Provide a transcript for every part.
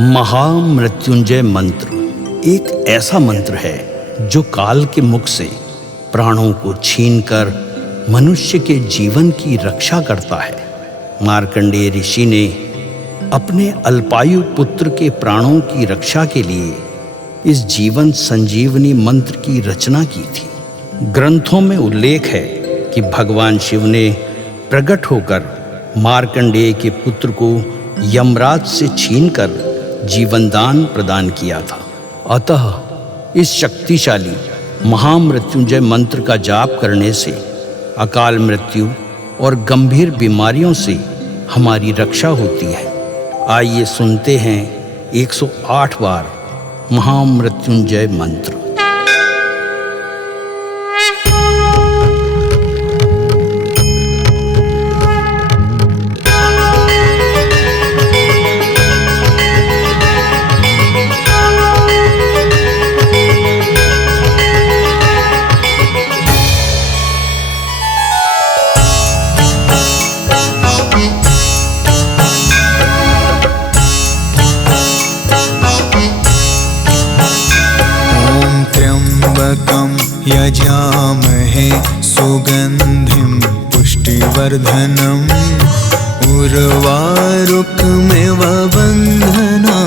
महामृत्युंजय मंत्र एक ऐसा मंत्र है जो काल के मुख से प्राणों को छीनकर मनुष्य के जीवन की रक्षा करता है। मार्कंडेय ऋषि ने अपने अल्पायु पुत्र के प्राणों की रक्षा के लिए इस जीवन संजीवनी मंत्र की रचना की थी। ग्रंथों में उल्लेख है कि भगवान शिव ने प्रकट होकर मार्कंडेय के पुत्र को यमराज से छीनकर जीवनदान प्रदान किया था। अतः इस शक्तिशाली महामृत्युंजय मंत्र का जाप करने से अकाल मृत्यु और गंभीर बीमारियों से हमारी रक्षा होती है। आइए सुनते हैं 108 बार महामृत्युंजय मंत्र। यजामहे सुगंधिं पुष्टिवर्धनम् उर्वारुकमिव बन्धना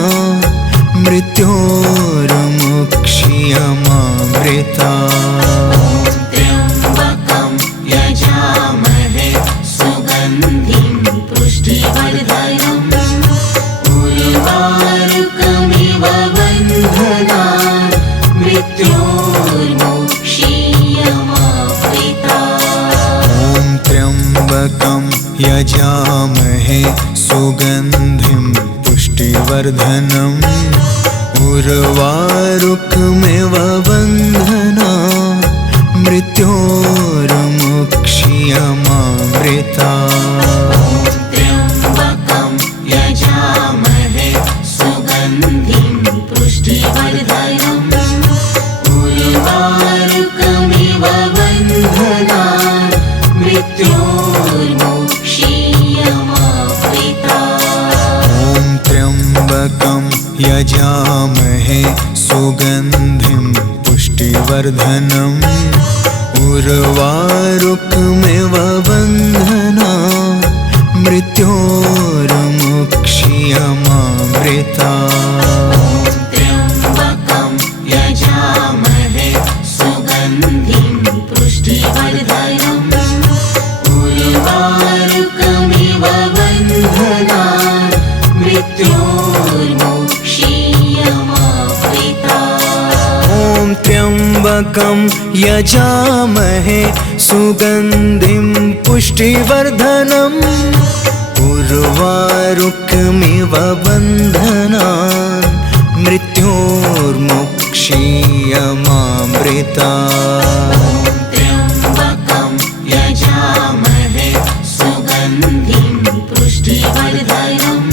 मृत्योर्मुक्षीयमामृता। त्र्यम्बकं यजामहे सुगन्धिं पुष्टिवर्धनम् उर्वारुकमिव बन्धना त्र्यम्बकं यजामहे सुगन्धिं पुष्टिवर्धनम् उर्वारुकमिव बन्धना मृत्योर्मुक्षीयमामृता। त्र्यम्बकं यजामहे सुगन्धिं पुष्टिवर्धनम् उर्वारुकमिव बन्धना मृत्योर्मुक्षीयमामृता। त्र्यम्बकं यजामहे सुगन्धिं पुष्टिवर्धनम् उर्वारुकमिव बन्धना मृत्योर्मुक्षीयमामृता। त्र्यम्बकं यजामहे सुगन्धिं पुष्टिवर्धनम् उर्वारुकमिव बन्धना मृत्योर्मुक्षीयमामृता। त्र्यम्बकं यजामहे सुगन्धिं पुष्टिवर्धनम् उर्वारुकमिव बन्धना मृत्योर्मुक्षीयमामृता। त्र्यम्बकं यजामहे सुगन्धिं पुष्टिवर्धनम्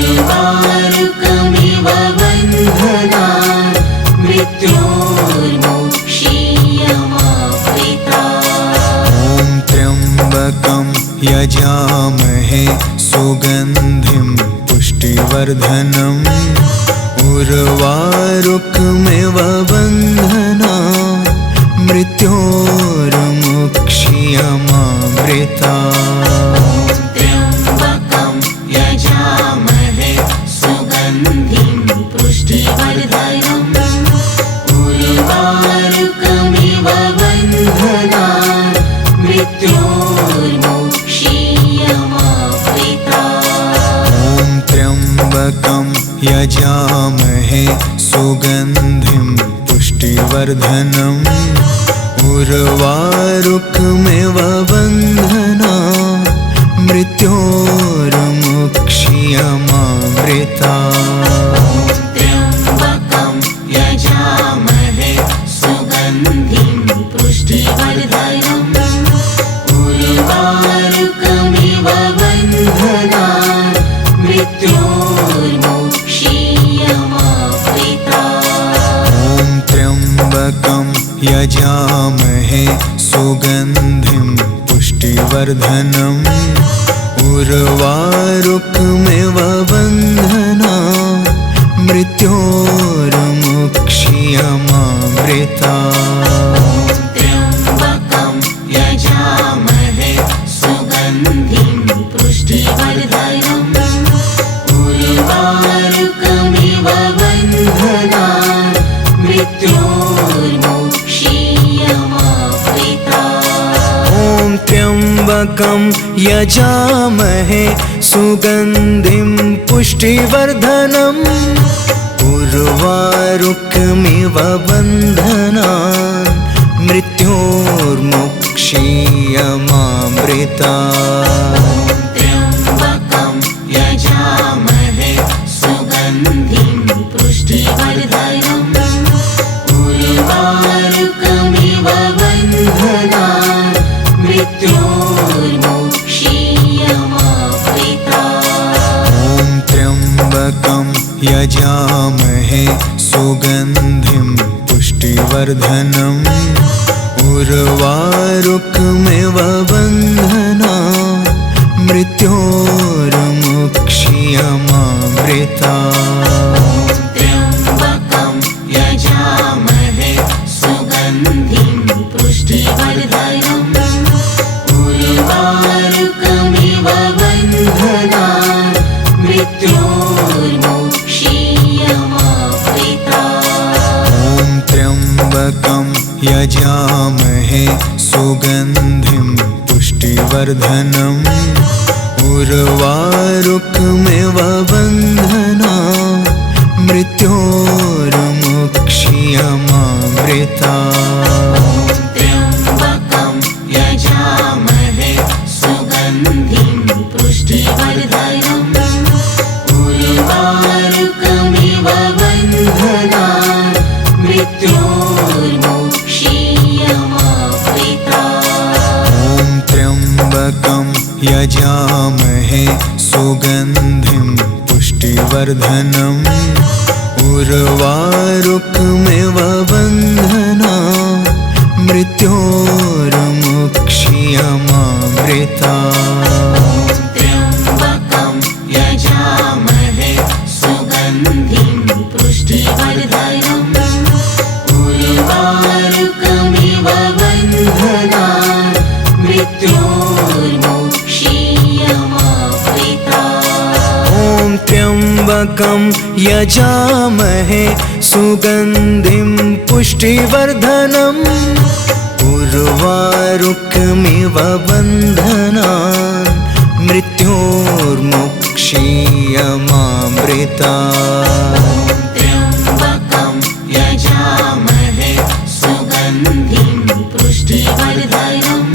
उर्वारुकमिव बन्धना मृत्योर्मुक्षीयमामृता। त्र्यम्बकं यजामहे सुगन्धिं पुष्टिवर्धनम् उर्वारुकमिव बन्धना मृत्योर्मुक्षीयमामृता। त्र्यम्बकं यजामहे सुगन्धिं पुष्टिवर्धनम् उर्वारुकमिव बन्धना मृत्योर्मुक्षीयमामृता। त्र्यम्बकं यजामहे सुगन्धिं पुष्टिवर्धनम् उर्वारुकमिव बन्धना मृत्योर्मुक्षीयमामृता। त्र्यम्बकं यजामहे सुगन्धिं पुष्टिवर्धनम् उर्वारुकमिव बन्धना मृत्योर्मुक्षीयमामृता। त्र्यम्बकं यजामहे सुगन्धिं पुष्टिवर्धनम् उर्वारुकमिव बन्धना मृत्योर्मुक्षीयमामृता त्र्यम्बकं यजामहे सुगन्धिं पुष्टिवर्धनम् उर्वारुकमिव बन्धनान् मृत्योर्मुक्षीयमामृता ॐ त्र्यम्बकं यजामहे सुगन्धिं पुष्टिवर्धनम् उर्वारुकमिव बन्धनान् मृत्योर्मुक्षीयमामृता त्र्यम्बकं यजामहे सुगन्धिं पुष्टिवर्धनम् उर्वारुकमिव बन्धनान् मृत्योर्मुक्षीयमामृता ॐ त्र्यम्बकं यजामहे सुगन्धिं पुष्टिवर्धनम् उर्वारुकमिव बन्धनान् मृत्योर्मुक्षीयमामृता त्र्यम्बकं यजामहे सुगन्धिं पुष्टिवर्धनम् उर्वारुकमिव बन्धनान् मृत्योर्मुक्षीयमामृता ॐ त्र्यम्बकं यजामहे सुगन्धिं पुष्टिवर्धनम् उर्वारुकमिव बन्धनान् मृत्योर्मुक्षीयमामृता त्र्यम्बकं यजामहे सुगन्धिं पुष्टिवर्धनम् उर्वारुकमिव बन्धनान् मृत्योर्मुक्षीयमामृता ॐ त्र्यम्बकं यजामहे सुगन्धिं पुष्टिवर्धनम् उर्वारुकमिव बन्धनान् मृत्योर्मुक्षीयमामृता त्र्यम्बकं यजामहे सुगन्धिं पुष्टिवर्धनम् उर्वारुकमिव बन्धनान् मृत्योर्मुक्षीयमामृता ॐ त्र्यम्बकं यजामहे सुगन्धिं पुष्टिवर्धनम् उर्वारुकमिव बन्धनान् मृत्योर्मुक्षीयमामृता त्र्यम्बकं यजामहे सुगन्धिं पुष्टिवर्धनम्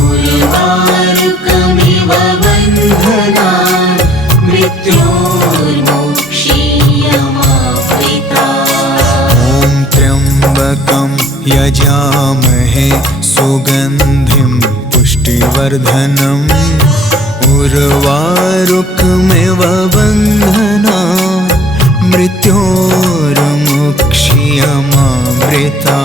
उर्वारुकमिव बन्धनान् मृत्योर्मुक्षीयमामृता ॐ त्र्यम्बकं यजामहे सुगन्धिं पुष्टिवर्धनम् उर्वारुकमिव बन्धनान् मृत्योर्मुक्षीयमामृता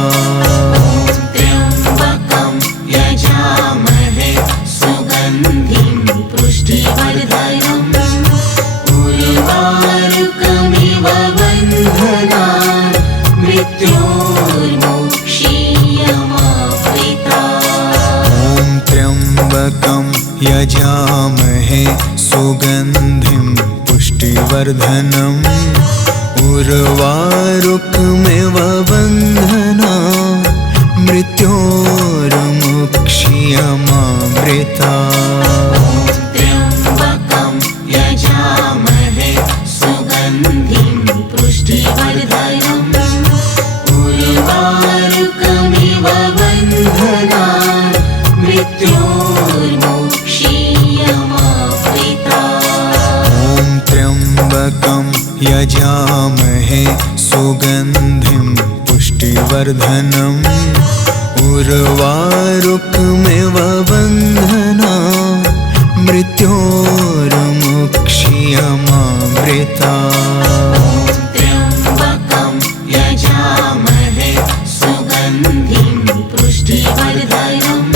त्र्यम्बकं यजामहे सुगन्धिं पुष्टिवर्धनम् उर्वारुकमिव बन्धनान् मृत्योर्मुक्षीयमामृता ॐ त्र्यम्बकं यजामहे सुगन्धिं पुष्टिवर्धनम् उर्वारुकमिव बन्धनान् मृत्योर्मुक्षीयमामृता त्र्यम्बकं यजामहे सुगन्धिं पुष्टिवर्धनम् उर्वारुकमिव बन्धनान् मृत्योर्मुक्षीयमामृता ॐ त्र्यम्बकं यजामहे सुगन्धिं पुष्टिवर्धनम् उर्वारुकमिव बन्धनान् मृत्योर्मुक्षीयमामृता त्र्यम्बकं यजामहे सुगन्धिं पुष्टिवर्धनम्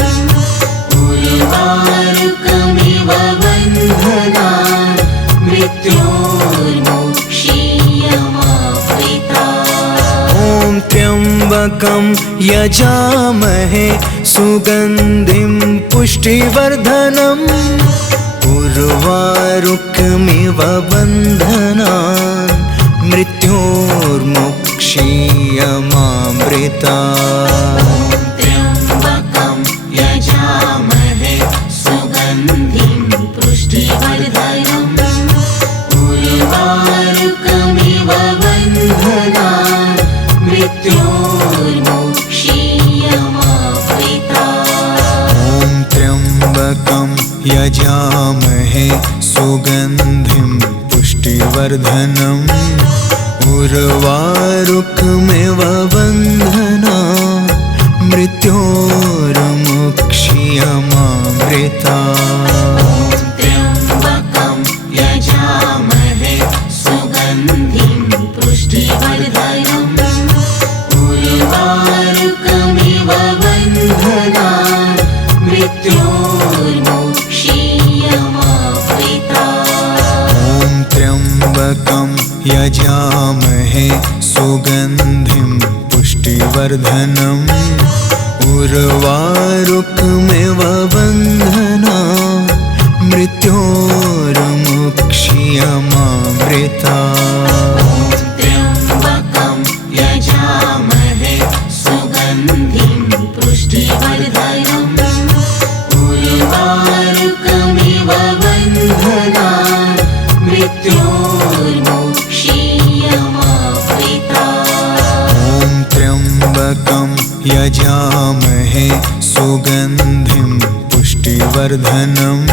उर्वारुकमिव बन्धनान् मृत्योर्मुक्षीयमामृता त्र्यम्बकं यजामहे सुगन्धिं पुष्टिवर्धनम् उर्वारुकमिव बन्धनान् मृत्योर्मुक्षीयमामृतात्। त्र्यम्बकं यजामहे सुगन्धिं पुष्टिवर्धनम् उर्वारुकमिव बन्धनान् मृत्योर्मुक्षीयमामृतात्। ॐ त्र्यम्बकं यजामहे सुगन्धिं पुष्टिवर्धनम् उर्वारुकमिव बन्धनान् मृत्योर्मुक्षीयमामृतात्। त्र्यम्बकं यजामहे सुगन्धिं पुष्टिवर्धनम् उर्वारुकमिव बन्धनान् मृत्योर्मुक्षीयमामृतात्। ॐ त्र्यम्बकं यजामहे सुगन्धिं पुष्टिवर्धनम् उर्वारुकमिव बन्धनान् मृत्योर्मुक्षीयमामृतात्। त्र्यम्बकं यजामहे सुगन्धिं पुष्टिवर्धनम् उर्वारुकमिव बन्धनान् मृत्योर्मुक्षीयमामृतात्। ॐ त्र्यम्बकं यजामहे सुगन्धिं पुष्टिवर्धनम्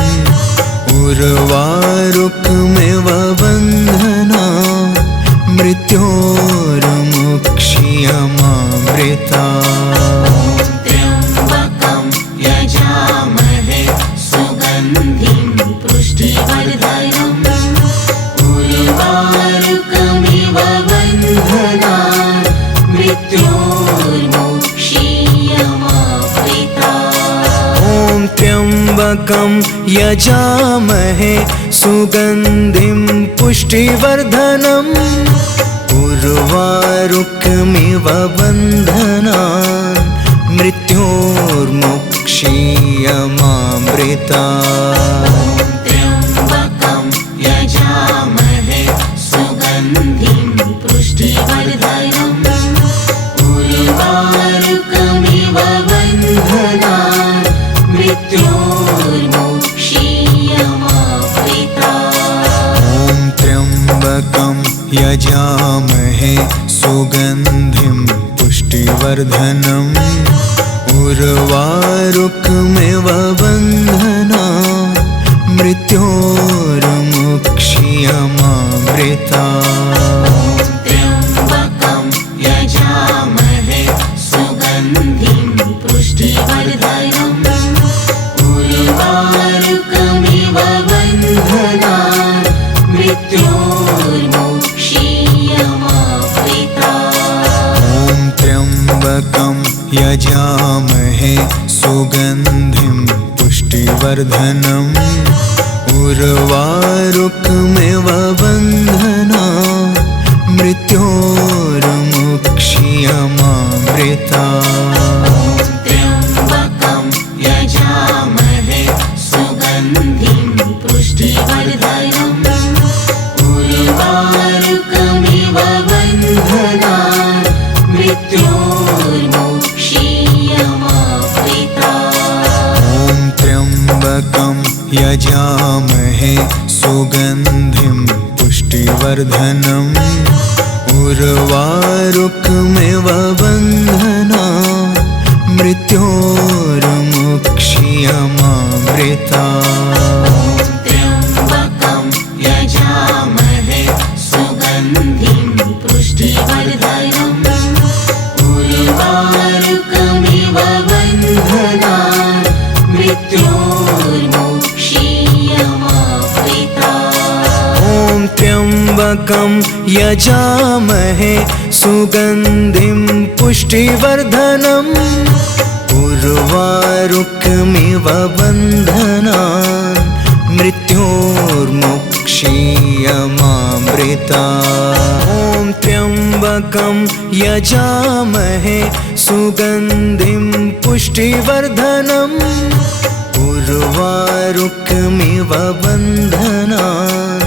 उर्वारुकमिव बन्धनान् मृत्योर्मुक्षीयमामृतात्। त्र्यम्बकं यजामहे सुगन्धिं पुष्टिवर्धनम् उर्वारुकमिव बन्धनान् मृत्योर्मुक्षीयमामृतात्। ॐ त्र्यम्बकं यजामहे सुगन्धिं पुष्टिवर्धनम् उर्वारुकमिव बन्धनान् मृत्योर्मुक्षीयमामृतात्। त्र्यम्बकं यजामहे सुगन्धिं पुष्टिवर्धनम् उर्वारुकमिव बन्धनान् मृत्योर्मुक्षीयमामृतात्। ॐ त्र्यम्बकं यजामहे सुगन्धिं पुष्टिवर्धनम् उर्वारुकमिव बन्धनान् मृत्योर्मुक्षीयमामृतात्। त्र्यम्बकं यजामहे सुगन्धिं पुष्टिवर्धनम् उर्वारुकमिव बन्धनान् मृत्योर्मुक्षीयमामृतात्। ॐ त्र्यम्बकं यजामहे सुगन्धिं पुष्टिवर्धनम् उर्वारुकमिव बन्धनान् मृत्योर्मुक्षीयमामृतात्। त्र्यम्बकं यजामहे सुगन्धिं पुष्टिवर्धनम् उर्वारुकमिव बन्धनान् मृत्योर्मुक्षीयमामृतात्। ॐ त्र्यम्बकं यजामहे सुगन्धिं पुष्टिवर्धनम् उर्वारुकमिव बन्धनान् मृत्योर्मुक्षीयमामृतात्। त्र्यम्बकं यजामहे सुगन्धिं पुष्टिवर्धनम् उर्वारुकमिव बन्धनान् मृत्योर्मुक्षीयमामृतात्। ॐ त्र्यम्बकं यजामहे सुगन्धिं पुष्टिवर्धनम् उर्वारुकमिव बन्धनान् मृत्योर्मुक्षीयमामृतात्। ॐ त्र्यम्बकं त्र्यम्बकं यजामहे सुगन्धिं पुष्टिवर्धनम् उर्वारुकमिव बन्धनान्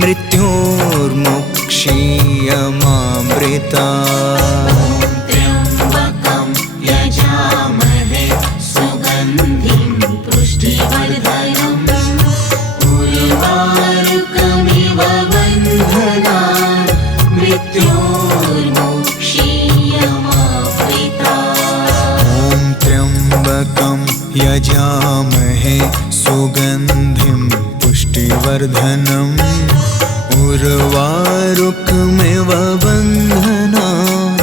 मृत्योर्मुक्षीयमामृतात्। त्र्यम्बकं यजामहे सुगन्धिं पुष्टिवर्धनम् उर्वारुकमिव बन्धनान् मृत्योर्मुक्षीयमामृतात्। ॐ त्र्यम्बकं यजामहे सुगन्धिं पुष्टिवर्धनम् उर्वारुकमिव बन्धनान्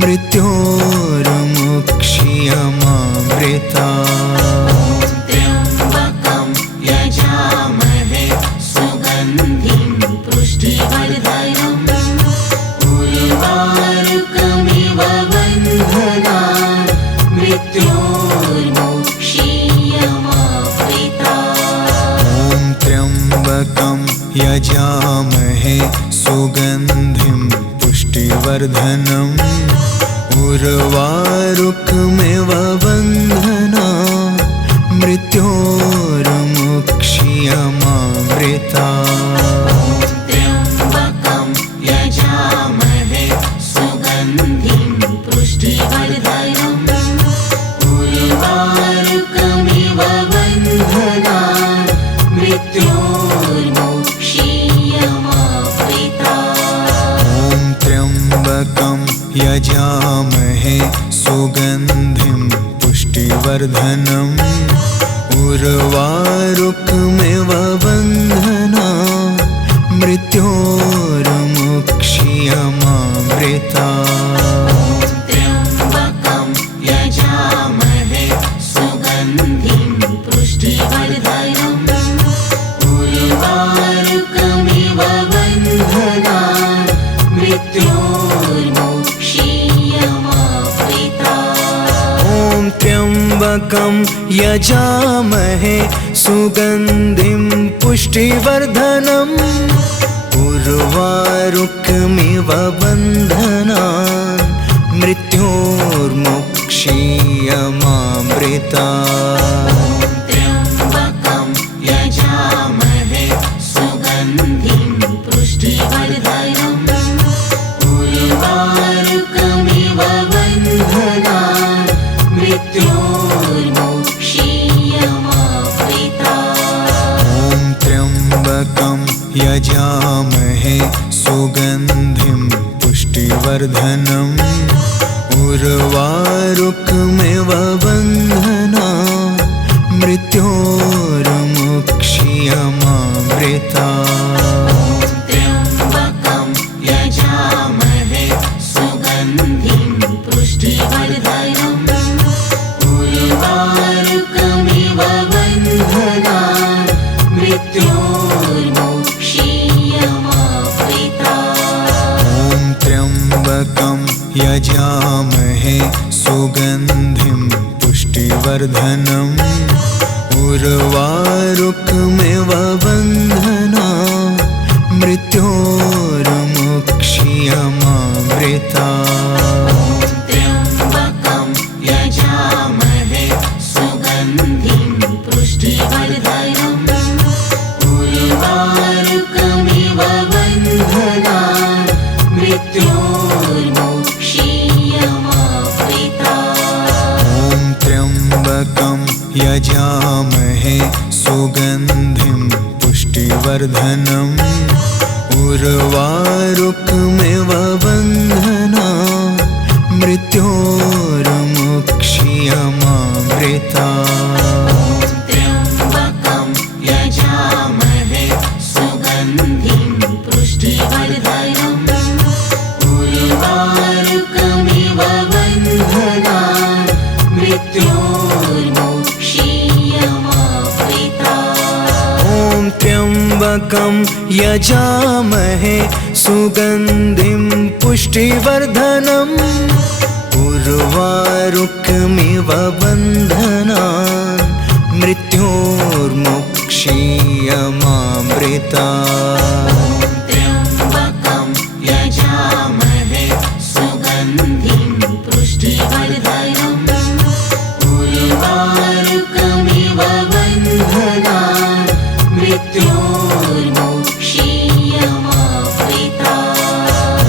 मृत्योर्मुक्षीयमामृतात्। त्र्यम्बकं यजामहे सुगन्धिं पुष्टिवर्धनम् उर्वारुकमिव बन्धनान् मृत्योर्मुक्षीयमामृतात्। ॐ त्र्यम्बकं यजामहे सुगन्धिं पुष्टिवर्धनम् उर्वारुकमिव बन्धनान् मृत्योर्मुक्षीयमामृतात्। त्र्यम्बकं यजामहे सुगन्धिं पुष्टिवर्धनम् उर्वारुकमिव बन्धनान् मृत्योर्मुक्षीयमामृतात्। ॐ त्र्यम्बकं यजामहे सुगन्धिं पुष्टिवर्धनम् उर्वारुकमिव बन्धनान् मृत्योर्मुक्षीयमामृतात्। त्र्यम्बकं यजामहे सुगन्धिं पुष्टिवर्धनम् उर्वारुकमिव बन्धनान् मृत्योर्मुक्षीयमामृतात्। ॐ त्र्यम्बकं यजामहे सुगन्धिं पुष्टिवर्धनम् उर्वारुकमिव बन्धनान् मृत्योर्मुक्षीयमामृतात्। त्र्यम्बकं यजामहे सुगन्धिं पुष्टिवर्धनम् उर्वारुकमिव बन्धनान् मृत्योर्मुक्षीयमामृतात्। ॐ त्र्यम्बकं यजामहे सुगन्धिं पुष्टिवर्धनम् उर्वारुकमिव बन्धनान् मृत्योर्मुक्षीयमामृतात्। त्र्यम्बकं यजामहे सुगन्धिं पुष्टिवर्धनम् उर्वारुकमिव बन्धनान् मृत्योर्मुक्षीयमामृतात्। ॐ त्र्यम्बकं यजामहे सुगन्धिं पुष्टिवर्धनम् उर्वारुकमिव बन्धनान् मृत्योर्मुक्षीयमामृतात्। त्र्यम्बकं यजामहे सुगन्धिं पुष्टिवर्धनम् उर्वारुकमिव बन्धनान् मृत्योर्मुक्षीयमामृतात्। ॐ त्र्यम्बकं यजामहे सुगन्धिं पुष्टिवर्धनम् उर्वारुकमिव बन्धनान् मृत्योर्मुक्षीयमामृतात्। त्र्यम्बकं यजामहे सुगन्धिं पुष्टिवर्धनम् उर्वारुकमिव बन्धनान् मृत्योर्मुक्षीयमामृतात्। ॐ त्र्यम्बकं यजामहे सुगन्धिं पुष्टिवर्धनम् उर्वारुकमिव बन्धनान् मृत्योर्मुक्षीयमामृतात्। त्र्यम्बकं यजामहे मृत्योर्मुक्षीयमामृता।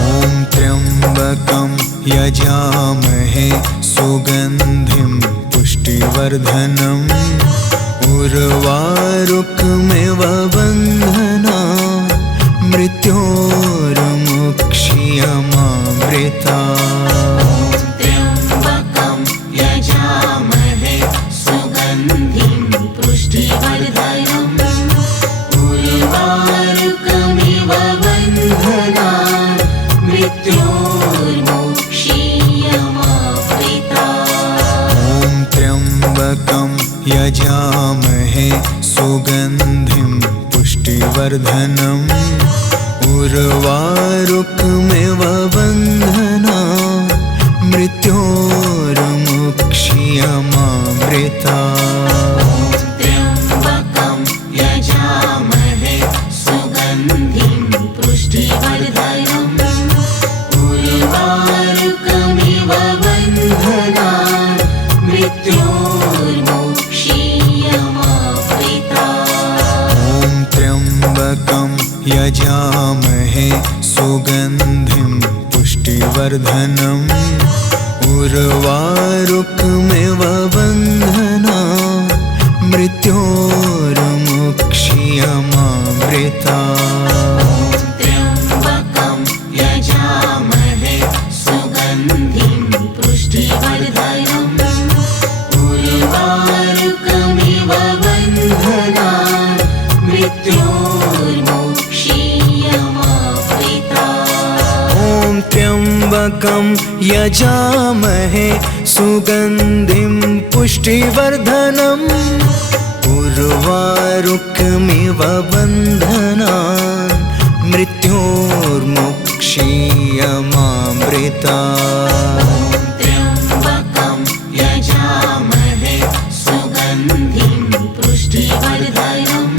ॐ त्र्यम्बकं यजामहे सुगन्धिं पुष्टिवर्धनम् उर्वारुकमिव बन्धनान् मृत्योर्मुक्षीयमामृता। त्र्यम्बकं यजामहे सुगन्धिं पुष्टिवर्धनम् उर्वारुकमिव बन्धनान् मृत्योर्मुक्षीयमामृता। ॐ त्र्यम्बकं यजामहे सुगन्धिं पुष्टिवर्धनम् उर्वारुकमिव बन्धनान् मृत्योर्मुक्षीयमामृता। त्र्यम्बकं यजामहे सुगन्धिं पुष्टिवर्धनम् उर्वारुकमिव बन्धनान् मृत्योर्मुक्षीयमामृता। ॐ त्र्यम्बकं यजामहे सुगन्धिं पुष्टिवर्धनम् उर्वारुकमिव बन्धनान् मृत्योर्मुक्षीयमामृता। त्र्यम्बकं यजामहे सुगन्धिं पुष्टिवर्धनम् उर्वारुकमिव बन्धनान् मृत्योर्मुक्षीयमामृता। ॐ त्र्यम्बकं यजामहे सुगन्धिं पुष्टिवर्धनम् उर्वारुकमिव बन्धनान् मृत्योर्मुक्षीयमामृता। त्र्यम्बकं यजामहे सुगन्धिं पुष्टिवर्धनम्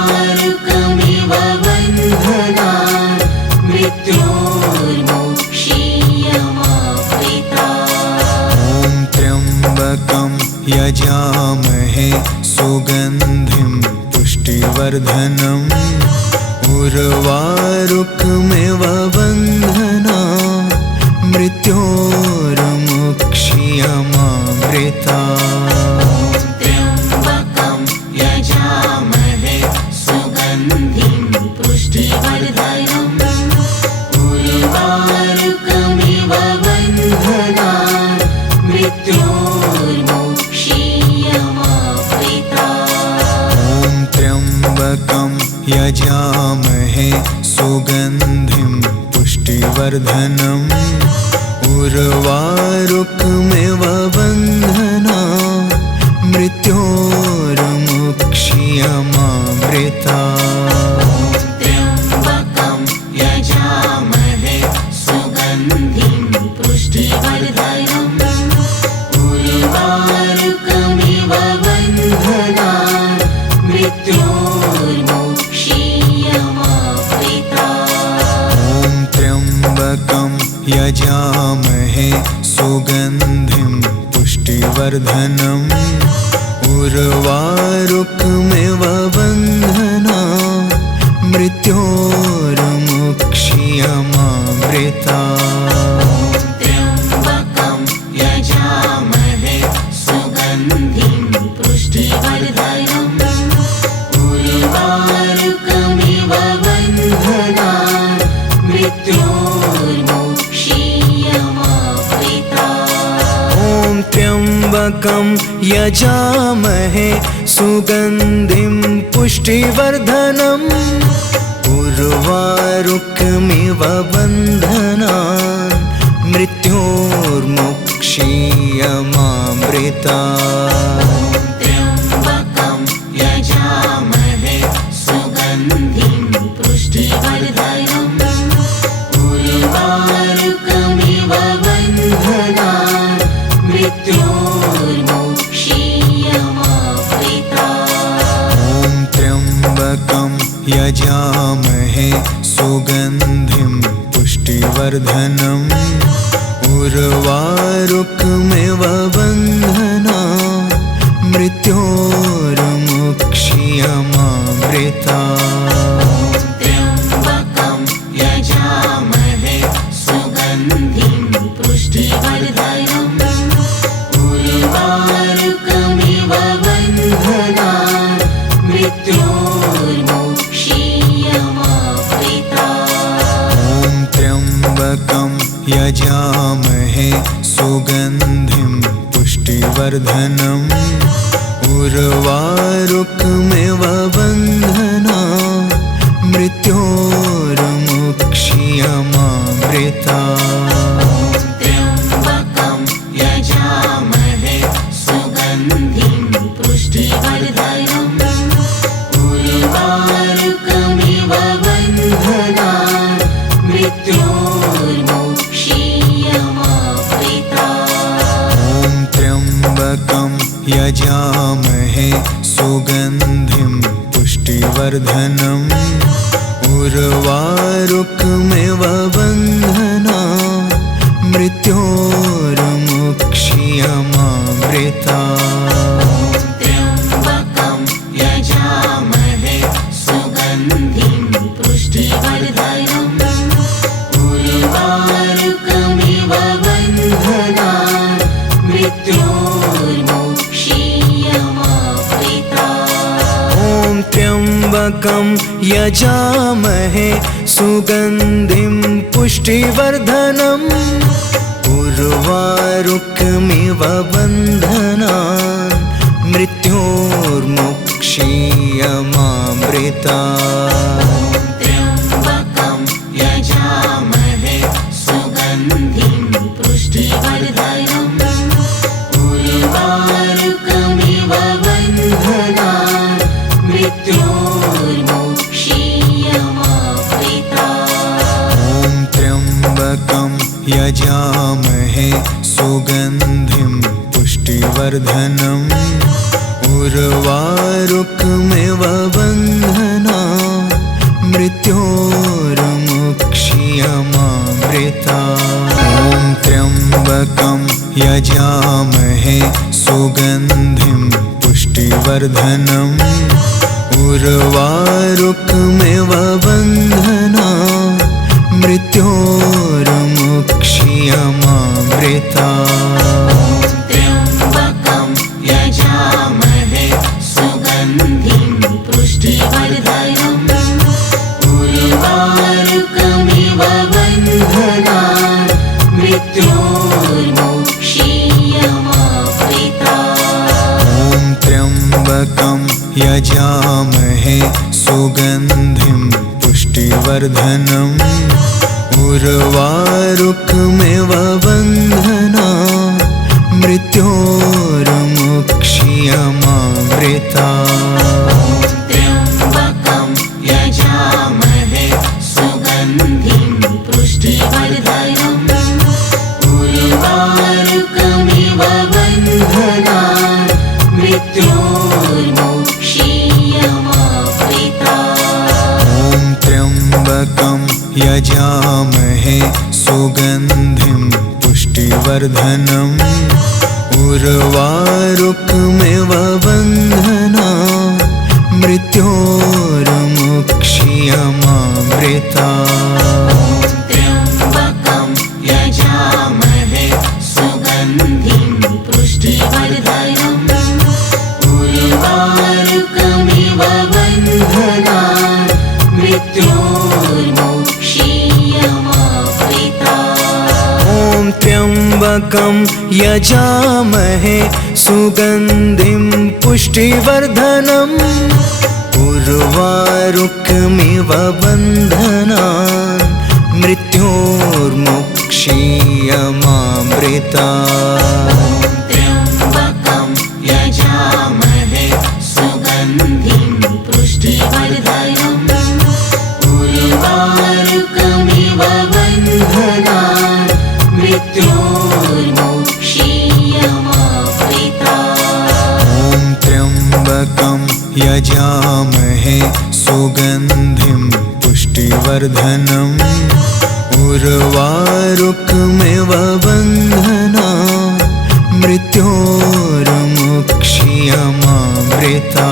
उर्वारुकमिव बन्धनान् मृत्योर्मुक्षीयमामृता। ॐ त्र्यम्बकं यजामहे सुगन्धिं पुष्टिवर्धनम् उर्वारुकमिव बन्धनान् मृत्योर्मुक्षीयमामृता। त्र्यम्बकं यजामहे सुगन्धिं पुष्टिवर्धनम् उर्वारुकमिव बन्धनान् मृत्योर्मुक्षीयमामृता। ॐ त्र्यम्बकं यजामहे सुगन्धिं पुष्टिवर्धनम् उर्वारुकमिव बन्धनान् मृत्योर्मुक्षीयमामृता। त्र्यम्बकं यजामहे सुगन्धिं पुष्टिवर्धनम् उर्वारुकमिव बन्धनान् मृत्योर्मुक्षीयमामृता। ॐ त्र्यम्बकं यजामहे सुगन्धिं पुष्टिवर्धनम् उर्वारुकमिव बन्धनान् मृत्योर्मुक्षीयमामृता। त्र्यम्बकं यजामहे सुगन्धिं पुष्टिवर्धनम् उर्वारुकमिव बन्धनान् मृत्योर्मुक्षीयमामृता। ॐ त्र्यम्बकं यजामहे सुगन्धिं पुष्टिवर्धनम् उर्वारुकमिव बन्धनान् मृत्योर्मुक्षीयमामृता। त्र्यम्बकं यजामहे सुगन्धिं पुष्टिवर्धनम् उर्वारुकमिव बन्धनान् मृत्योर्मुक्षीयमामृता। ॐ त्र्यम्बकं यजामहे सुगन्धिं पुष्टिवर्धनम् उर्वारुकमिव बन्धनान् मृत्योर्मुक्षीयमामृता। क्षीयमामृता त्र्यम्बकं यजामहे सुगन्धिं पुष्टिवर्धनम् उर्वारुकमिव बन्धनान् मृत्योर्मुक्षीयमामृता ॐ त्र्यम्बकं यजामहे सुगन्धिं पुष्टिवर्धनम् उर्वारुकमिव बन्धनान् मृत्योर्मुक्षीयमामृता त्र्यम्बकं यजामहे सुगन्धिं पुष्टिवर्धनम् उर्वारुकमिव बन्धनान् मृत्योर्मुक्षीयमामृता ॐ त्र्यम्बकं यजामहे सुगन्धिं पुष्टिवर्धनम् उर्वारुकमिव बन्धनान् मृत्योर्मुक्षीयमामृता त्र्यम्बकं यजामहे सुगन्धिं पुष्टिवर्धनम् उर्वारुकमिव बन्धनान् मृत्योर्मुक्षीयमामृता ॐ त्र्यम्बकं यजामहे सुगन्धिं पुष्टिवर्धनम् उर्वारुकमिव बन्धनान् मृत्योर्मुक्षीयमामृता त्र्यम्बकं यजामहे सुगन्धिं पुष्टिवर्धनम् उर्वारुकमिव बन्धनान् मृत्योर्मुक्षीयमामृता ॐ त्र्यम्बकं यजामहे सुगन्धिं पुष्टिवर्धनम् उर्वारुकमिव बन्धनान् मृत्योर्मुक्षीयमामृता ॐ त्र्यम्बकं यजामहे सुगन्धिं पुष्टिवर्धनम् उर्वारुकमिव बन्धनान् मृत्योर्मुक्षीयमामृता त्र्यम्बकं यजामहे सुगन्धिं पुष्टिवर्धनम् उर्वारुकमिव बन्धनान् मृत्योर्मुक्षीयमामृता ॐ त्र्यम्बकं यजामहे सुगन्धिं पुष्टिवर्धनम् उर्वारुकमिव बन्धनान् मृत्योर्मुक्षीयमामृता त्र्यम्बकं यजामहे सुगन्धिं पुष्टिवर्धनम् उर्वारुकमिव बन्धनान् मृत्योर्मुक्षीयमामृता ॐ त्र्यम्बकं यजामहे सुगन्धिं पुष्टिवर्धनम् उर्वारुकमिव बन्धनान् मृत्योर्मुक्षीयमामृता त्र्यम्बकं यजामहे सुगन्धिं पुष्टिवर्धनम् उर्वारुकमिव बन्धनान् मृत्योर्मुक्षीयमामृता ॐ त्र्यम्बकं यजामहे सुगन्धिं पुष्टिवर्धनम् उर्वारुकमिव बन्धनान् मृत्योर्मुक्षीयमामृता त्र्यम्बकं यजामहे सुगन्धिं पुष्टिवर्धनम् उर्वारुकमिव बन्धनान् मृत्योर्मुक्षीयमामृता ॐ त्र्यम्बकं यजामहे सुगन्धिं पुष्टिवर्धनम् उर्वारुकमिव बन्धनान् मृत्योर्मुक्षीयमामृता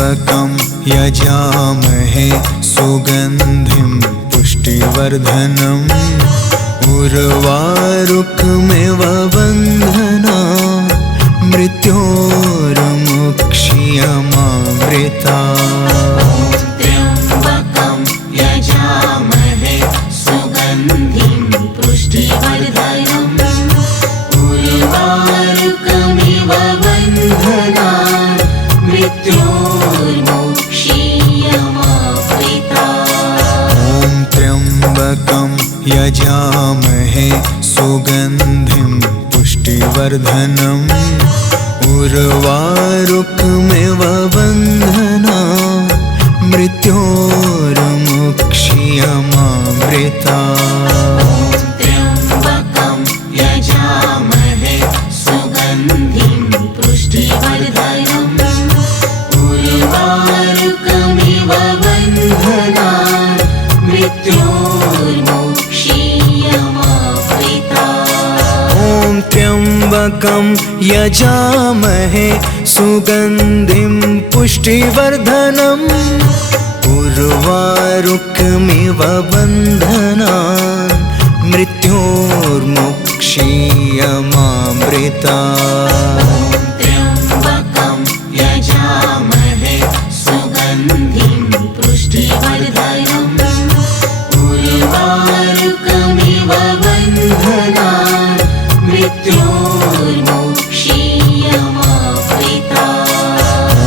त्र्यम्बकं यजामहे सुगन्धिं पुष्टिवर्धनम् उर्वारुकमिव बन्धनात् मृत्योर्मुक्ष्यमामृतात्। त्र्यम्बकं यजामहे सुगन्धिं पुष्टिवर्धनम् उर्वारुकमिव बन्धनात् मृत्योर्मुक्ष्यमामृतात्। ॐ त्र्यम्बकं यजामहे सुगन्धिं पुष्टिवर्धनम् उर्वारुकमिव बन्धनात् मृत्योर्मुक्ष्यमामृतात्। त्र्यम्बकं यजामहे सुगन्धिं पुष्टिवर्धनम् उर्वारुकमिव बन्धनात् मृत्योर्मुक्ष्यमामृतात्। ॐ त्र्यम्बकं यजामहे सुगन्धिं पुष्टिवर्धनम् उर्वारुकमिव बन्धनात् मृत्योर्मुक्ष्यमामृतात्। त्र्यम्बकं यजामहे सुगन्धिं पुष्टिवर्धनम् उर्वारुकमिव बन्धनात् मृत्योर्मुक्ष्यमामृतात्। ॐ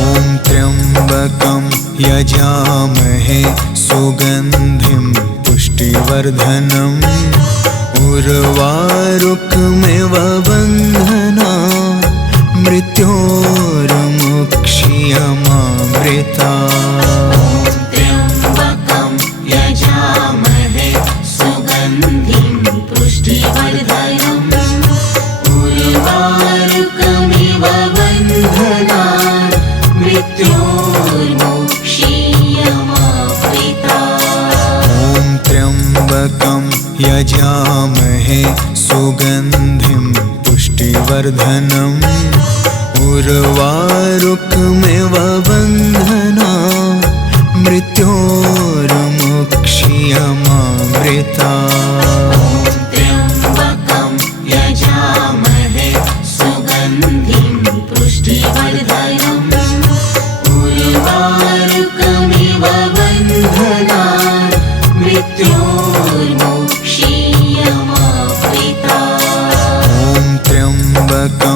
त्र्यम्बकं यजामहे सुगन्धिं पुष्टिवर्धनम् उर्वारुकमिव बन्धनात् मृत्योर्मुक्ष्यमामृतात्। त्र्यम्बकं यजामहे सुगन्धिं पुष्टिवर्धनम् उर्वारुकमिव बन्धनात् मृत्योर्मुक्ष्यमामृतात्। ॐ त्र्यम्बकं यजामहे सुगन्धिं पुष्टिवर्धनम् उर्वारुकमिव बन्धनात् मृत्योर्मुक्ष्यमामृतात्। त्र्यम्बकं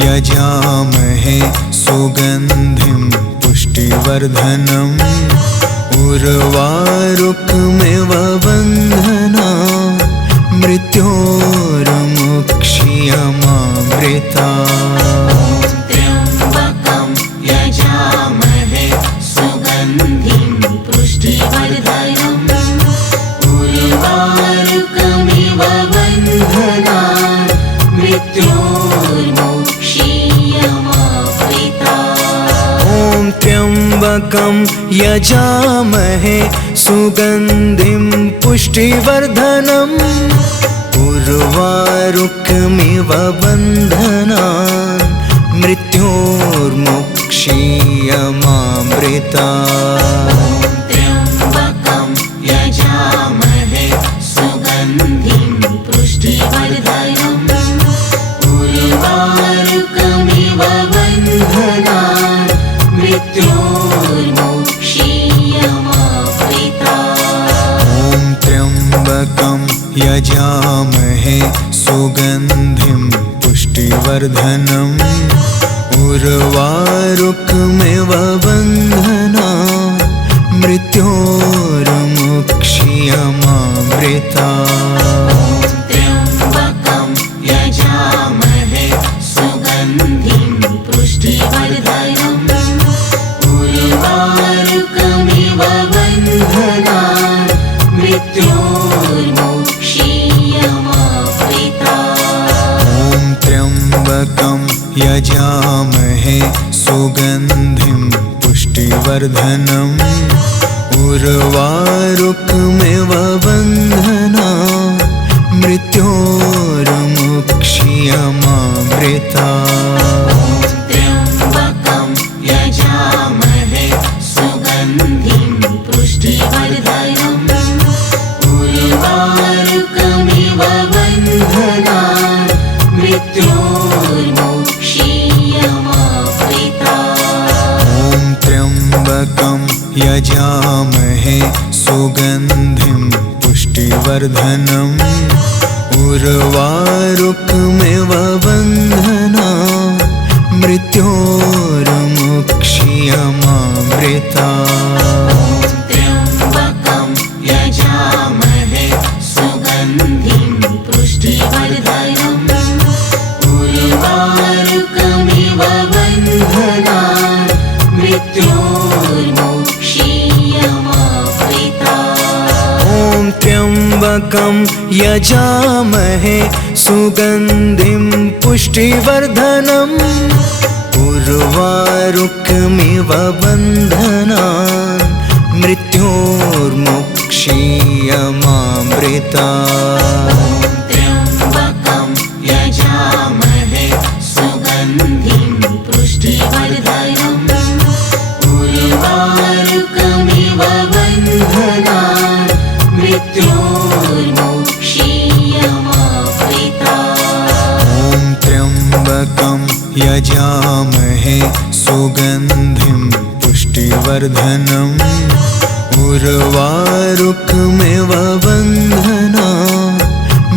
यजामहे सुगन्धिं पुष्टिवर्धनम् उर्वारुकमिव बन्धनात् मृत्योर्मुक्ष्यमामृतात्। ॐ त्र्यम्बकं यजामहे सुगन्धिं पुष्टिवर्धनम् उर्वारुकमिव बन्धनात् मृत्योर्मुक्ष्यमामृतात्। त्र्यम्बकं यजामहे सुगन्धिं पुष्टिवर्धनम् उर्वारुकमिव बन्धनात् मृत्योर्मुक्ष्यमामृतात्। ॐ त्र्यम्बकं यजामहे सुगन्धिं पुष्टिवर्धनम् उर्वारुकमिव बन्धनात् मृत्योर्मुक्ष्यमामृतात्। त्र्यम्बकं यजामहे सुगन्धिं पुष्टिवर्धनम् उर्वारुकमिव बन्धनात् मृत्योर्मुक्ष्यमामृतात्। ॐ त्र्यम्बकं यजामहे सुगन्धिं पुष्टिवर्धनम् उर्वारुकमिव बन्धनात् मृत्योर्मुक्ष्यमामृतात्। त्र्यम्बकं यजामहे सुगन्धिं पुष्टिवर्धनम् उर्वारुकमिव बन्धनात् मृत्योर्मुक्ष्यमामृतात्। ॐ त्र्यम्बकं यजामहे सुगन्धिं पुष्टिवर्धनम् उर्वारुकमिव बन्धनात् मृत्योर्मुक्ष्यमामृतात्। त्र्यम्बकं यजामहे यजामहे सुगन्धिं पुष्टिवर्धनम् उर्वारुकमिव बन्धनान् मृत्योर्मुक्षीयमामृतात्। त्र्यम्बकं यजामहे सुगन्धिं पुष्टिवर्धनम् उर्वारुकमिव बन्धनान् मृत्योर्मुक्षीयमामृतात्। ॐ त्र्यम्बकं यजामहे सुगन्धिं पुष्टिवर्धनम् उर्वारुकमिव बन्धनान् मृत्योर्मुक्षीयमामृतात्। त्र्यम्बकं यजामहे सुगन्धिं पुष्टिवर्धनम् उर्वारुकमिव बन्धनान् मृत्योर्मुक्षीयमामृतात्। ॐ त्र्यम्बकं यजामहे सुगन्धिं पुष्टिवर्धनम् उर्वारुकमिव बन्धनान्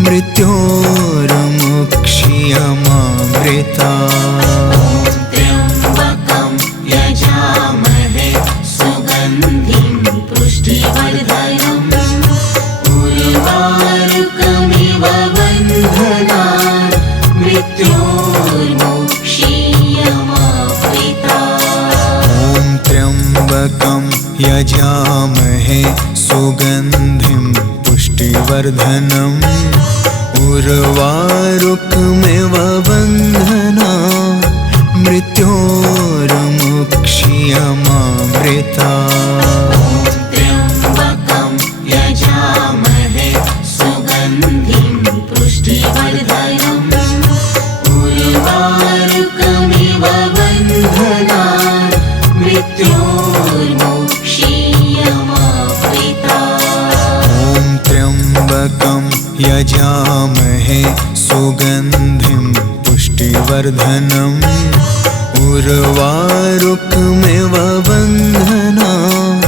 मृत्योर्मुक्षीयमामृतात्। त्र्यम्बकं यजामहे सुगन्धिं पुष्टिवर्धनम् उर्वारुकमिव बन्धनान् मृत्योर्मुक्षीयमामृतात्। ॐ त्र्यम्बकं यजामहे सुगन्धिं पुष्टिवर्धनम् उर्वारुकमिव बन्धनान् मृत्योर्मुक्षीयमामृतात्। त्र्यम्बकं यजामहे सुगन्धिं पुष्टिवर्धनम् उर्वारुकमिव बन्धनान् मृत्योर्मुक्षीयमामृतात्। ॐ त्र्यम्बकं यजामहे सुगन्धिं पुष्टिवर्धनम् उर्वारुकमिव बन्धनान्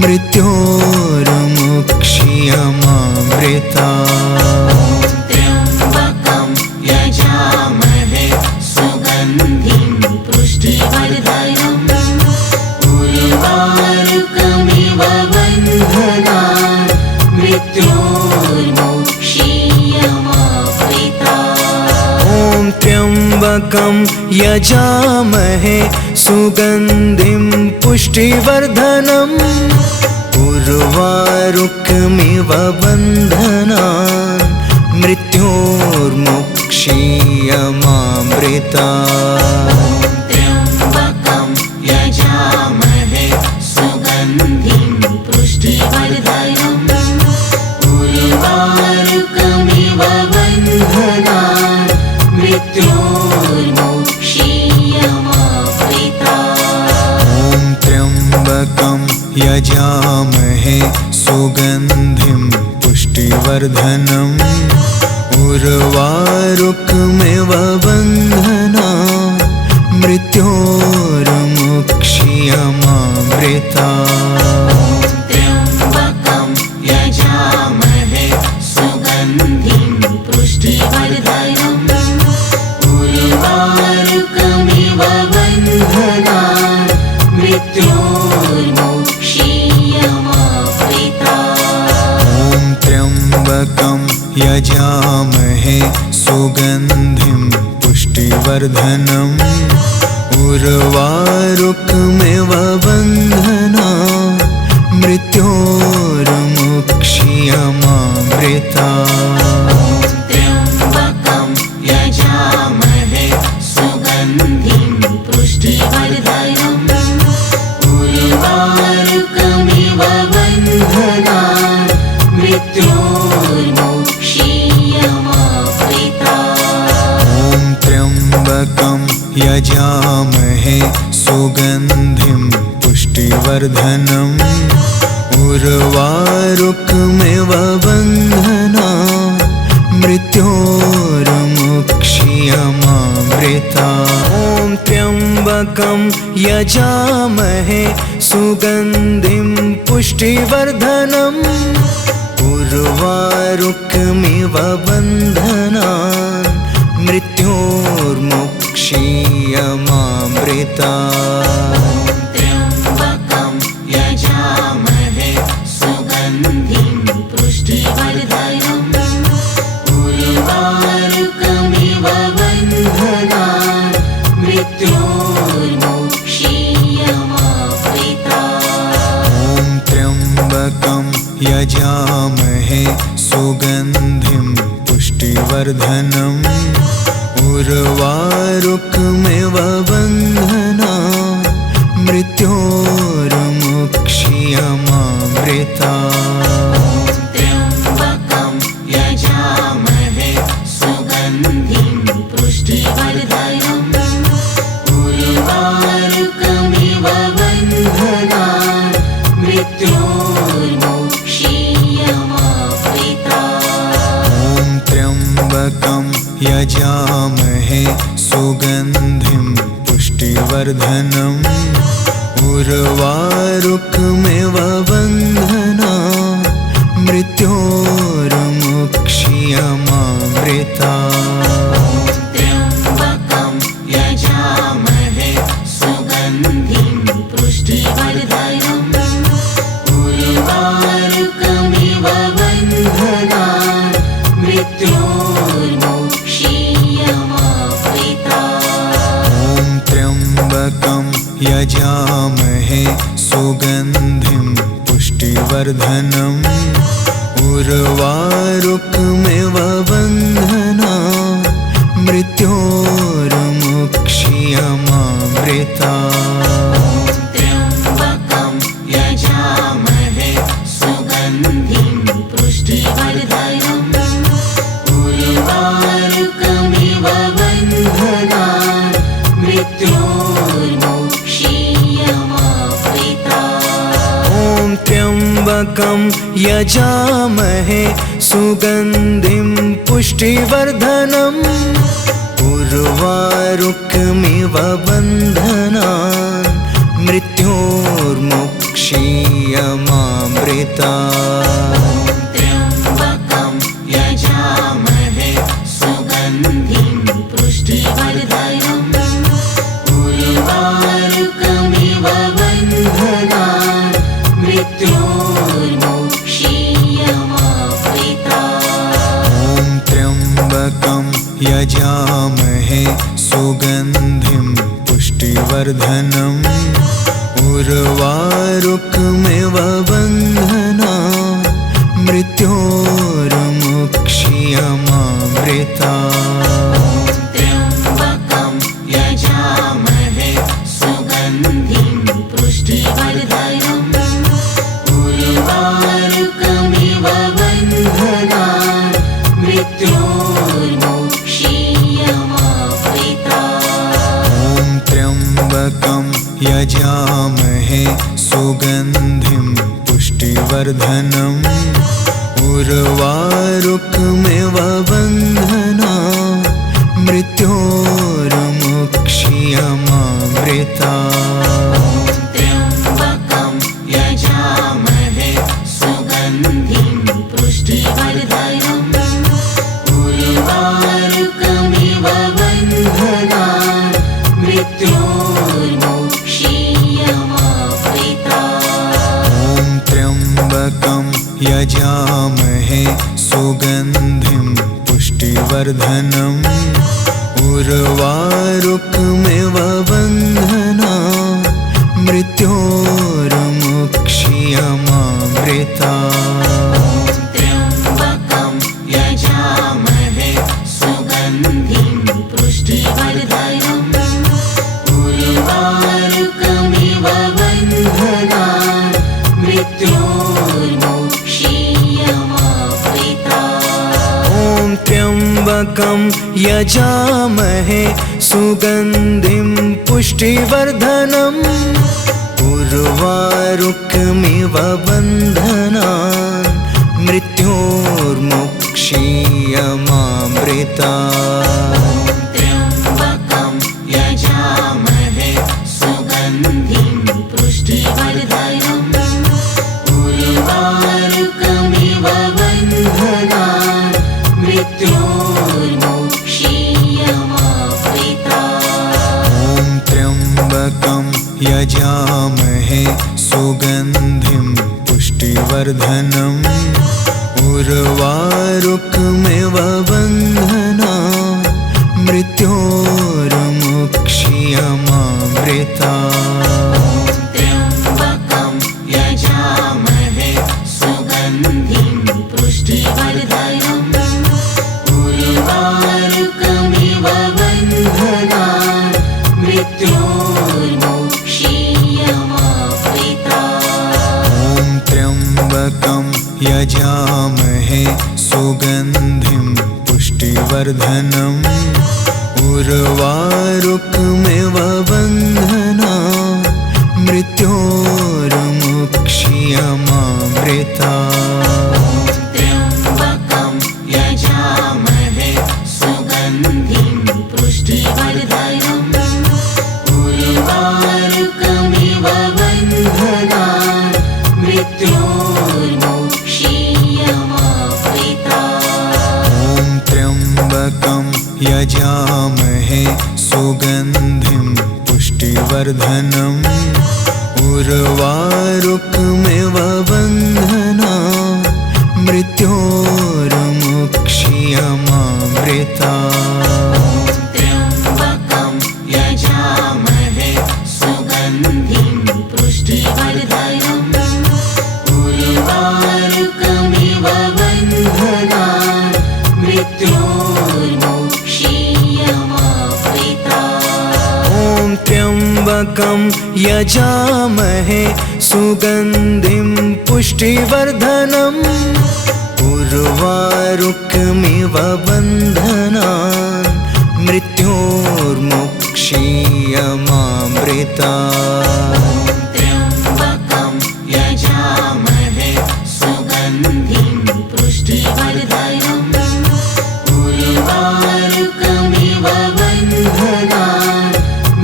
मृत्योर्मुक्षीयमामृतात्। त्र्यम्बकं यजामहे सुगन्धिं पुष्टिवर्धनम् उर्वारुकमिव बन्धनान् मृत्योर्मुक्षीयमामृतात्। ॐ त्र्यम्बकं यजामहे सुगन्धिं पुष्टिवर्धनम् उर्वारुकमिव बन्धनान् मृत्योर्मुक्षीयमामृतात्। त्र्यम्बकं यजामहे सुगन्धिं पुष्टिवर्धनम् उर्वारुकमिव बन्धनान् मृत्योर्मुक्षीयमामृतात्। ॐ त्र्यम्बकं यजामहे सुगन्धिं पुष्टिवर्धनम् उर्वारुकमिव बन्धनान् मृत्योर्मुक्षीयमामृतात्। त्र्यम्बकं यजामहे सुगन्धिं पुष्टिवर्धनम् उर्वारुकमिव बन्धनान् मृत्योर्मुक्षीयमामृतात्। ॐ त्र्यम्बकं यजामहे सुगन्धिं पुष्टिवर्धनम् उर्वारुकमिव बन्धनान् मृत्योर्मुक्षीयमामृतात्। त्र्यम्बकं यजामहे सुगन्धिं पुष्टिवर्धनम् उर्वारुकमिव बन्धनान् मृत्योर्मुक्षीयमामृतात्। ॐ त्र्यम्बकं यजामहे सुगन्धिं पुष्टिवर्धनम् उर्वारुकमिव बन्धनान् मृत्योर्मुक्षीयमामृतात्। ॐ त्र्यम्बकं यजामहे सुगन्धिं पुष्टिवर्धनम् उर्वारुकमिव बन्धनान् मृत्योर्मुक्षीयमामृतात्। त्र्यम्बकं यजामहे सुगन्धिं पुष्टिवर्धनम् उर्वारुकमिव बन्धनान् मृत्योर्मुक्षीयमामृतात्। ॐ त्र्यम्बकं यजामहे सुगन्धिं पुष्टिवर्धनम् उर्वारुकमिव बन्धनान् मृत्योर्मुक्षीयमामृतात्। त्र्यम्बकं यजामहे सुगन्धिं पुष्टिवर्धनम् उर्वारुकमिव बन्धनान् मृत्योर्मुक्षीयमामृतात्। ॐ त्र्यम्बकं यजामहे सुगन्धिं पुष्टिवर्धनम् उर्वारुकमिव बन्धनान् मृत्योर्मुक्षीयमामृतात्। त्र्यम्बकं यजामहे सुगन्धिं पुष्टिवर्धनम् उर्वारुकमिव बन्धनान् मृत्योर्मुक्षीयमामृतात्। ॐ त्र्यम्बकं यजामहे सुगन्धिं पुष्टिवर्धनम् उर्वारुकमिव बन्धनान् मृत्योर्मुक्षीयमामृतात्। त्र्यम्बकं यजामहे सुगन्धिं पुष्टिवर्धनम् उर्वारुकमिव बन्धनान् मृत्योर्मुक्षीयमामृतात्। ॐ त्र्यम्बकं यजामहे सुगन्धिं पुष्टिवर्धनम् उर्वारुकमिव बन्धनान् मृत्योर्मुक्षीयमामृतात्। त्र्यम्बकं यजामहे सुगन्धिं पुष्टिवर्धनम् उर्वारुकमिव बन्धनान् मृत्योर्मुक्षीयमामृतात्। ॐ त्र्यम्बकं यजामहे सुगन्धिं पुष्टिवर्धनम् उर्वारुकमिव बन्धनान् मृत्योर्मुक्षीयमामृतात्। त्र्यम्बकं यजामहे सुगन्धिं पुष्टिवर्धनम् उर्वारुकमिव बन्धनान् मृत्योर्मुक्षीयमामृतात्। ॐ त्र्यम्बकं यजामहे सुगन्धिं पुष्टिवर्धनम् उर्वारुकमिव बन्धनान् मृत्योर्मुक्षीयमामृतात्। त्र्यम्बकं यजामहे सुगन्धिं पुष्टिवर्धनम् उर्वारुकमिव बन्धनान् मृत्योर्मुक्षीयमामृतात्। ॐ त्र्यम्बकं यजामहे सुगन्धिं पुष्टिवर्धनम् उर्वारुकमिव बन्धनान् मृत्योर्मुक्षीयमामृतात्। त्र्यम्बकं यजामहे सुगन्धिं पुष्टिवर्धनम् उर्वारुकमिव बन्धनान् मृत्योर्मुक्षीयमामृतात्। ॐ त्र्यम्बकं यजामहे सुगन्धिं पुष्टिवर्धनम् उर्वारुकमिव बन्धनान् मृत्योर्मुक्षीयमामृतात्। त्र्यम्बकं यजामहे सुगन्धिं पुष्टिवर्धनम् उर्वारुकमिव बन्धनान् मृत्योर्मुक्ष्यमामृतात्। त्र्यम्बकं यजामहे सुगन्धिं पुष्टिवर्धनम् उर्वारुकमिव बन्धनान् मृत्योर्मुक्ष्यमामृतात्। ॐ त्र्यम्बकं यजामहे सुगन्धिं पुष्टिवर्धनम् उर्वारुकमिव बन्धनान् मृत्योर्मुक्ष्यमामृतात्। त्र्यम्बकं यजामहे सुगन्धिं पुष्टिवर्धनम् उर्वारुकमिव बन्धनान् मृत्योर्मुक्ष्यमामृतात्। ॐ त्र्यम्बकं यजामहे सुगन्धिं पुष्टिवर्धनम् उर्वारुकमिव बन्धनान् मृत्योर्मुक्ष्यमामृतात्। त्र्यम्बकं यजामहे सुगन्धिं पुष्टिवर्धनम् उर्वारुकमिव बन्धनान् मृत्योर्मुक्ष्यमामृतात्। ॐ त्र्यम्बकं यजामहे सुगन्धिं पुष्टिवर्धनम् उर्वारुकमिव बन्धनान् मृत्योर्मुक्ष्यमामृतात्। त्र्यम्बकं यजामहे सुगन्धिं पुष्टिवर्धनम् उर्वारुकमिव बन्धनान्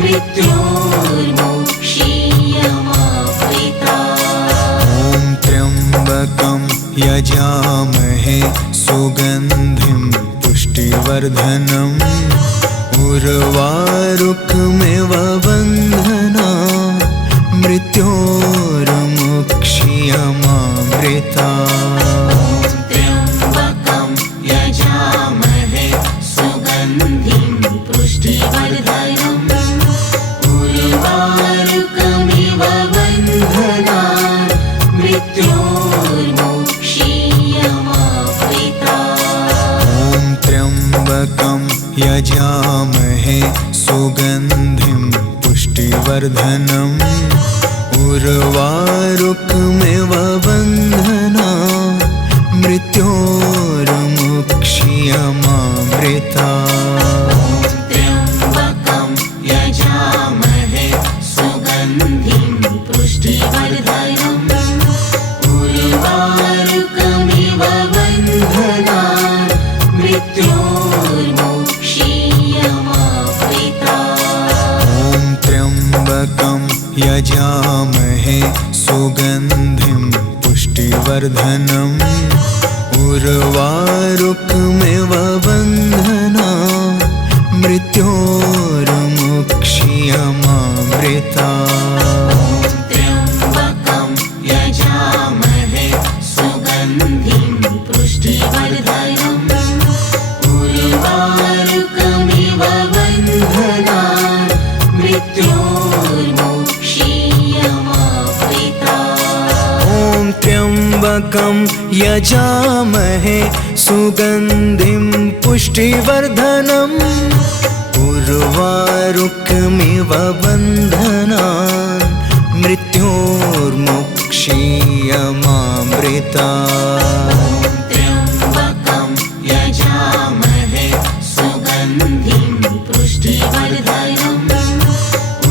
मृत्योर्मुक्ष्यमामृतात्। ॐ त्र्यम्बकं यजामहे सुगन्धिं पुष्टिवर्धनम् उर्वारुकमिव बन्धनान् मृत्योर्मुक्ष्यमामृतात्। त्र्यम्बकं यजामहे सुगन्धिं पुष्टिवर्धनम् उर्वारुकमिव बन्धनान् मृत्योर्मुक्ष्यमामृतात्। ॐ त्र्यम्बकं यजामहे सुगन्धिं पुष्टिवर्धनम् उर्वारुकमिव बन्धनान् मृत्योर्मुक्ष्यमामृतात्। त्र्यम्बकं यजामहे सुगन्धिं पुष्टिवर्धनम् उर्वारुकमिव बन्धनान् मृत्योर्मुक्ष्यमामृतात्। ॐ त्र्यम्बकं यजामहे सुगन्धिं पुष्टिवर्धनम् उर्वारुकमिव बन्धनान् मृत्योर्मुक्ष्यमामृतात्। त्र्यम्बकं यजामहे सुगन्धिं पुष्टिवर्धनम् उर्वारुकमिव बन्धनान् मृत्योर्मुक्ष्यमामृतात्। ॐ त्र्यम्बकं यजामहे सुगन्धिं पुष्टिवर्धनम् उर्वारुकमिव बन्धनान् मृत्योर्मुक्ष्यमामृतात्। त्र्यम्बकं यजामहे सुगन्धिं पुष्टिवर्धनम्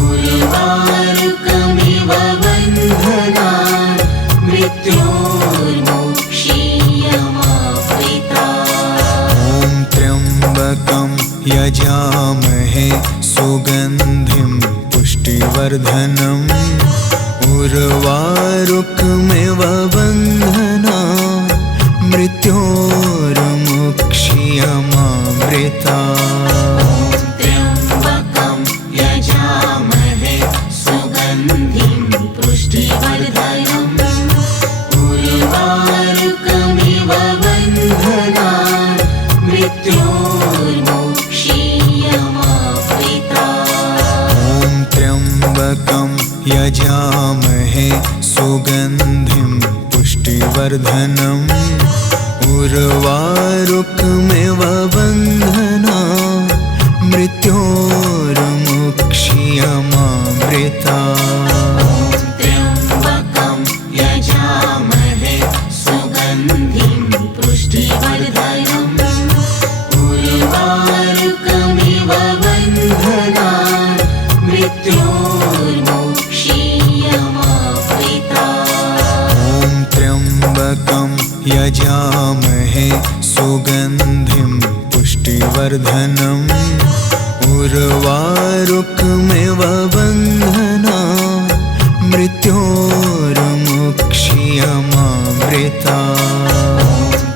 उर्वारुकमिव बन्धनान् मृत्योर्मुक्ष्यमामृतात्। ॐ त्र्यम्बकं यजामहे सुगन्धिं पुष्टिवर्धनम् उर्वारुकमिव बन्धनान् मृत्योर्मुक्ष्यमामृतात्। त्र्यम्बकं यजामहे त्र्यम्बकं यजामहे सुगन्धिं पुष्टिवर्धनम् उर्वारुकमिव बन्धनान् मृत्योर्मुक्ष्यमामृतात्। त्र्यम्बकं यजामहे सुगन्धिं पुष्टिवर्धनम् उर्वारुकमिव बन्धनान् मृत्योर्मुक्ष्यमामृतात्। ॐ त्र्यम्बकं यजामहे सुगन्धिं पुष्टिवर्धनम् उर्वारुकमिव बन्धनान् मृत्योर्मुक्ष्यमामृतात्।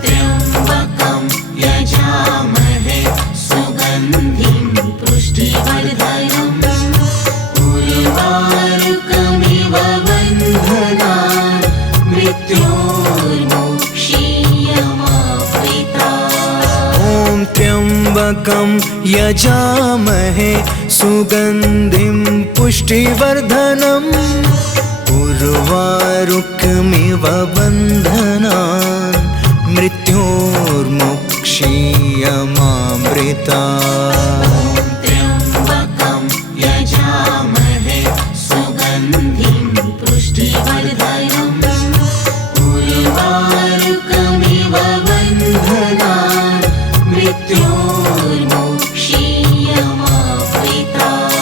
त्र्यम्बकं यजामहे सुगन्धिं पुष्टिवर्धनम् उर्वारुकमिव बन्धनान् मृत्योर्मुक्ष्यमामृतात्। ॐ त्र्यम्बकं यजामहे सुगन्धिं पुष्टिवर्धनम् उर्वारुकमिव बन्धनान् मृत्योर्मुक्ष्यमामृतात्। त्र्यम्बकं यजामहे सुगन्धिं पुष्टिवर्धनम् उर्वारुकमिव बन्धनान् मृत्योर्मुक्ष्यमामृतात्।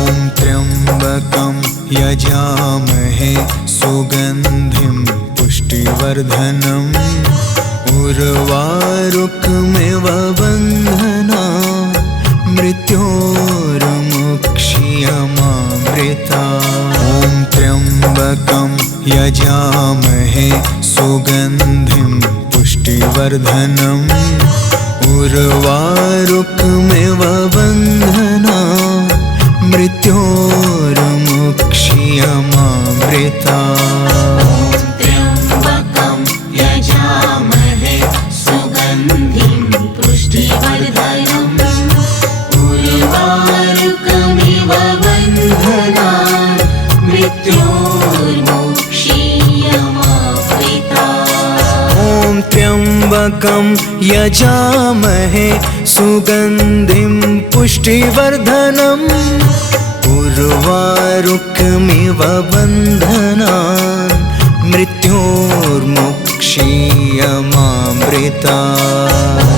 ॐ त्र्यम्बकं यजामहे सुगन्धिं पुष्टिवर्धनम् उर्वारुकमिव बन्धनान् मृत्योर्मुक्ष्यमामृतात्। ॐ त्र्यम्बकं यजामहे सुगन्धिं पुष्टिवर्धनम् उर्वारुकमिव बन्धनान् मृत्योर्मुक्ष्यमामृतात्। त्र्यम्बकं यजामहे सुगन्धिं पुष्टिवर्धनम् उर्वारुकमिव बन्धनान् मृत्योर्मुक्ष्यमामृतात्। ॐ त्र्यम्बकं यजामहे सुगन्धिं पुष्टिवर्धनम् उर्वारुकमिव बन्धनान् मृत्योर्मुक्ष्यमामृतात्।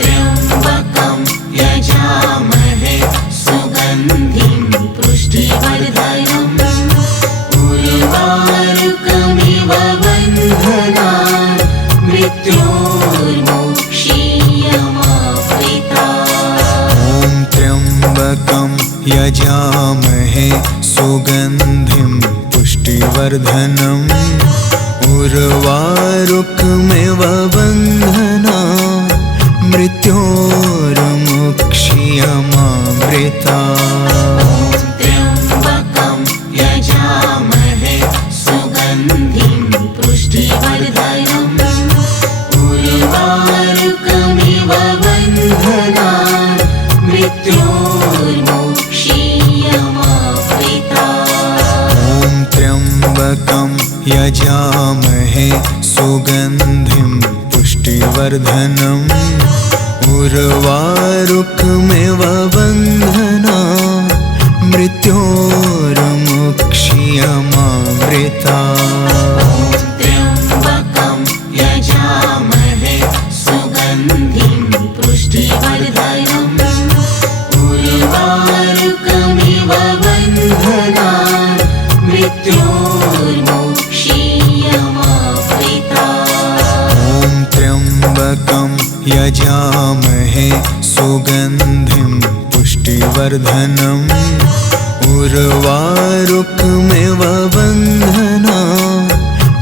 त्र्यम्बकं यजामहे सुगन्धिं पुष्टिवर्धनम् उर्वारुकमिव बन्धनान् मृत्योर्मुक्ष्यमामृतात्। ॐ त्र्यम्बकं यजामहे सुगन्धिं पुष्टिवर्धनम् उर्वारुकमिव बन्धनान् मृत्योर्मुक्ष्यमामृतात्। त्र्यम्बकं यजामहे सुगन्धिं पुष्टिवर्धनम् उर्वारुकमिव बन्धनान् मृत्योर्मुक्ष्यमामृतात्। ॐ त्र्यम्बकं यजामहे सुगन्धिं पुष्टिवर्धनम् उर्वारुकमिव बन्धनान् मृत्योर्मुक्ष्यमामृतात्। त्र्यम्बकं यजामहे सुगन्धिं पुष्टिवर्धनम् उर्वारुकमिव बन्धनान् मृत्योर्मुक्ष्यमामृतात्। ॐ त्र्यम्बकं यजामहे सुगन्धिं पुष्टिवर्धनम् उर्वारुकमिव बन्धनान्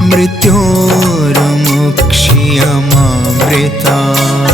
मृत्योर्मुक्ष्यमामृतात्।